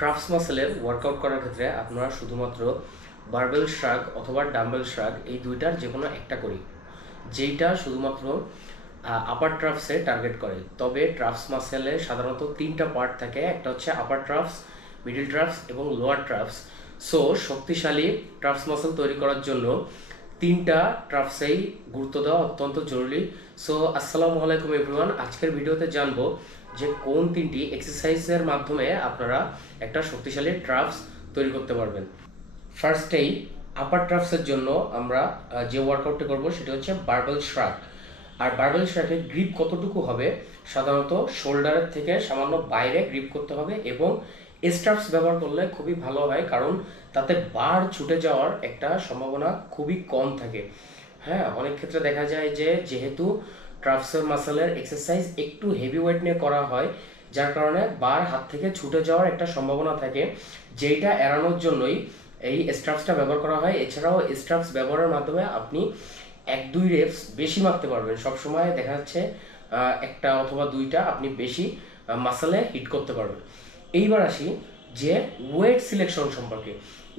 ট্রাফস মাসেলের workout করার ক্ষেত্রে আপনারা শুধুমাত্র বারবেল শ্রাগ অথবা ডাম্বেল শ্রাগ এই দুইটার যে কোনো একটা করি, যেইটা শুধুমাত্র আপার ট্রাফসে টার্গেট করে। তবে ট্রাফস মাসেলে সাধারণত তিনটা পার্ট থাকে, একটা হচ্ছে আপার ট্রাফস, মিডল ট্রাফস এবং লোয়ার ট্রাফস। সো শক্তিশালী ট্রাফস মাসেল তৈরি করার জন্য তিনটা ট্রাফসেই গুরুত্ব দেওয়া অত্যন্ত জরুরি। সো আসসালামু আলাইকুম এভরিওয়ান, আজকের ভিডিওতে জানবো যে কোন তিনটি এক্সারসাইজের মাধ্যমে আপনারা একটা শক্তিশালী ট্রাফস তৈরি করতে পারবেন। ফার্স্টেই আপার ট্রাফসের জন্য আমরা যে ওয়ার্কআউটটি করব সেটা হচ্ছে বারবেল শ্রাগ। আর বারবেল শ্রাগের গ্রিপ কতটুকু হবে, সাধারণত শোল্ডারের থেকে সামান্য বাইরে গ্রিপ করতে হবে এবং স্ট্রাপস ব্যবহার করলে খুবই ভালো হয়, কারণ তাতে বার ছুটে যাওয়ার একটা সম্ভাবনা খুবই কম থাকে। হ্যাঁ, অনেক ক্ষেত্রে দেখা যায় যে যেহেতু ট্রাফসের মাসেলের এক্সারসাইজ একটু হেভি ওয়েট নিয়ে করা হয়, যার কারণে বার হাত থেকে ছুটে যাওয়ার একটা সম্ভাবনা থাকে, যেইটা এড়ানোর জন্যই এই স্ট্রাপসটা ব্যবহার করা হয়। এছাড়াও স্ট্রাপস ব্যবহারের মাধ্যমে আপনি 1-2 রেপস বেশি মারতে পারবেন। সবসময় দেখা যাচ্ছে একটা অথবা দুইটা আপনি বেশি মাসেলে হিট করতে পারবেন। এইবার আসি যে ওয়েট সিলেকশন সম্পর্কে।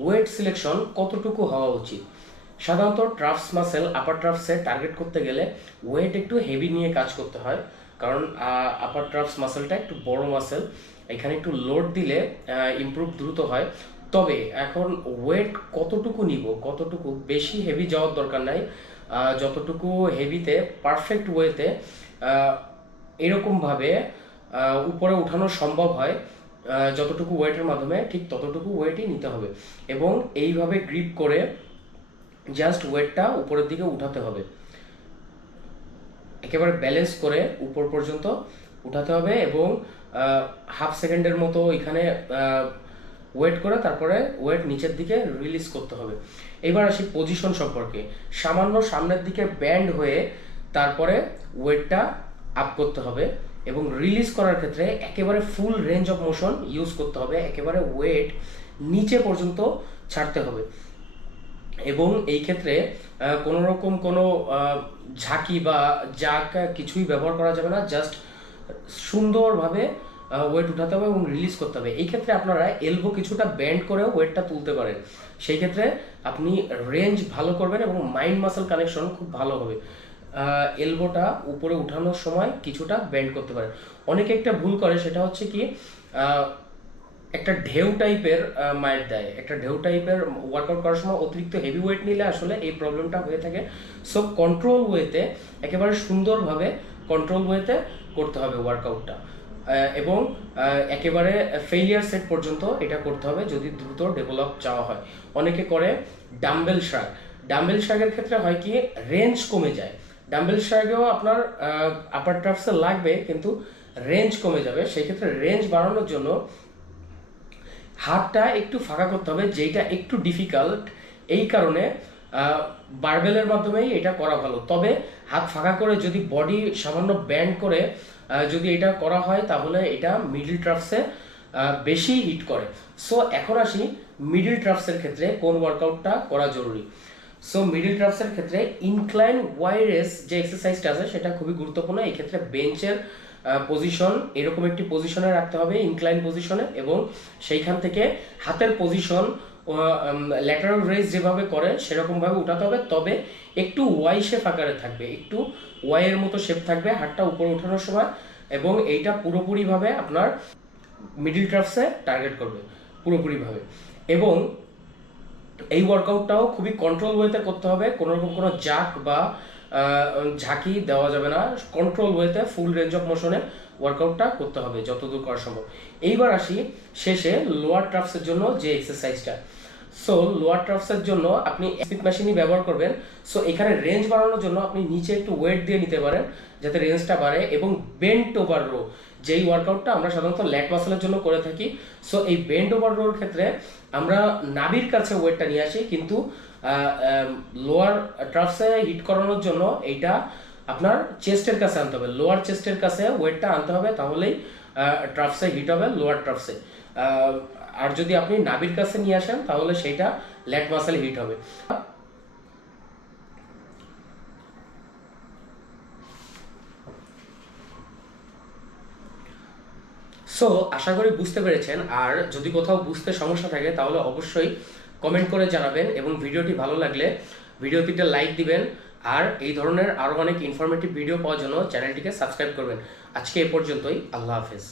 ওয়েট সিলেকশন কতটুকু হওয়া উচিত? সাধারণত ট্রাফস মাসেল আপার ট্রাফসে টার্গেট করতে গেলে ওয়েট একটু হেভি নিয়ে কাজ করতে হয়, কারণ আপার ট্রাফস মাসেলটা একটু বড় মাসেল, এখানে একটু লোড দিলে ইমপ্রুভ দ্রুত হয়। তবে এখন ওয়েট কতটুকু নিব, কতটুকু বেশি হেভি যাওয়ার দরকার নাই, যতটুকু হেভিতে পারফেক্ট ওয়েতে এরকমভাবে উপরে উঠানো সম্ভব হয়, যতটুকু ওয়েটের মাধ্যমে ঠিক ততটুকু ওয়েটই নিতে হবে এবং এইভাবে গ্রিপ করে জাস্ট ওয়েটটা উপরের দিকে উঠাতে হবে, একেবারে ব্যালেন্স করে উপর পর্যন্ত উঠাতে হবে এবং হাফ সেকেন্ডের মতো এখানে ওয়েট করে তারপরে ওয়েট নিচের দিকে রিলিজ করতে হবে। এবার আসি পজিশন সম্পর্কে। সামান্য সামনের দিকে ব্যান্ড হয়ে তারপরে ওয়েটটা আপ করতে হবে এবং রিলিজ করার ক্ষেত্রে একেবারে full range of motion use করতে হবে, একেবারে ওয়েট নিচে পর্যন্ত ছাড়তে হবে এবং এই ক্ষেত্রে কোনো রকম কোনো ঝাঁকি বা জাক কিছুই ব্যবহার করা যাবে না। জাস্ট সুন্দরভাবে ওয়েট উঠাতে হবে এবং রিলিজ করতে হবে। এই ক্ষেত্রে আপনারা এলবো কিছুটা ব্যান্ড করেও ওয়েটটা তুলতে পারেন, সেই ক্ষেত্রে আপনি রেঞ্জ ভালো করবেন এবং মাইন্ড মাসেল কানেকশন খুব ভালো হবে। এলবোটা উপরে উঠানোর সময় কিছুটা ব্যান্ড করতে পারেন। অনেকে একটা ভুল করে, সেটা হচ্ছে কি একটা ঢেউ টাইপের মাইট দেয়, একটা ঢেউ টাইপের ওয়ার্কআউট করার সময় অতিরিক্ত হেভি ওয়েট নিলে আসলে এই প্রবলেমটা হয়ে থাকে। সো কন্ট্রোল ওয়েতে, একেবারে সুন্দরভাবে কন্ট্রোল ওয়েতে করতে হবে ওয়ার্কআউটটা এবং একেবারে ফেইলিয়ার সেট পর্যন্ত এটা করতে হবে যদি দ্রুত ডেভেলপ চাওয়া হয়। অনেকে করে ডাম্বেল শ্রাগ। ডাম্বেল শ্রাগের ক্ষেত্রে হয় কি, রেঞ্জ কমে যায়। ডাম্বেল শ্রাগেও আপনার আপার ট্রাফসে লাগবে কিন্তু রেঞ্জ কমে যাবে। সেই ক্ষেত্রে রেঞ্জ বাড়ানোর জন্য হাতটা একটু ফাঁকা করতে হবে, যেটা একটু ডিফিকাল্ট। এই কারণে বারবেলের মাধ্যমেই এটা করা ভালো। তবে হাত ফাঁকা করে যদি বডি সামান্য ব্যান্ড করে যদি এটা করা হয়, তাহলে এটা মিডল ট্রাফসে বেশি হিট করে। সো এখন আসি মিডল ট্রাফসের ক্ষেত্রে কোন ওয়ার্কআউটটা করা জরুরি। সো মিডল ট্রাফসের ক্ষেত্রে ইনক্লাইন ওয়াই রেস যে এক্সারসাইজটা আছে সেটা খুবই গুরুত্বপূর্ণ। এই ক্ষেত্রে বেঞ্চের পজিশন এরকম একটি পজিশনে রাখতে হবে, ইনক্লাইন পজিশনে, এবং সেইখান থেকে হাতের পজিশন ল্যাটারাল রেজ যেভাবে করে সেরকমভাবে উঠাতে হবে। তবে একটু ওয়াই শেপ আকারে থাকবে, একটু ওয়াই এর মতো শেপ থাকবে হাতটা উপরে ওঠানোর সময়, এবং এইটা পুরোপুরিভাবে আপনার মিডল ট্রাফসে টার্গেট করবে পুরোপুরিভাবে। এবং এই ওয়ার্কআউটটাও খুবই কন্ট্রোল ওয়েতে করতে হবে, কোনো রকম কোনো জাক বা ঝাঁকি দেওয়া যাবে না। কন্ট্রোল ওয়েতে ফুল রেঞ্জ অফ মোশনে ওয়ার্কআউটটা করতে হবে যতদূর করা সম্ভব। এইবার আসি শেষে লোয়ার ট্রাফসের জন্য যে এক্সারসাইজটা। সো লোয়ার ট্রাফসের জন্য আপনি স্পিড মেশিনই ব্যবহার করবেন। সো এখানে রেঞ্জ বাড়ানোর জন্য আপনি নিচে একটু ওয়েট দিয়ে নিতে পারেন যাতে রেঞ্জটা বাড়ে, এবং বেন্ট ওভার রো, যেই ওয়ার্কআউটটা আমরা সাধারণত ল্যাট মাসেলের জন্য করে থাকি। সো এই বেন্ট ওভার রোর ক্ষেত্রে আমরা নাভির কাছে ওয়েটটা নিয়ে আসি, কিন্তু লোয়ার ট্রাফসে হিট করানোর জন্য এইটা আপনার চেস্টের কাছে আনতে হবে, লোয়ার চেস্টের কাছে ওয়েটটা আনতে হবে, তাহলেই ট্রাফসে হিট হবে লোয়ার ট্রাফসে। আর যদি আপনি নাভির কাছে নিয়ে আসেন তাহলে সেইটা ল্যাট মাসেল হিট হবে। সো আশা করি বুঝতে পেরেছেন। আর যদি কোথাও বুঝতে সমস্যা থাকে তাহলে অবশ্যই কমেন্ট করে জানাবেন, এবং ভিডিওটি ভালো লাগলে ভিডিওটিতে লাইক দিবেন। আর এই ধরনের আরও অনেক ইনফরমেটিভ ভিডিও পাওয়ার জন্য চ্যানেলটিকে সাবস্ক্রাইব করবেন। আজকে এ পর্যন্তই, আল্লাহ হাফেজ।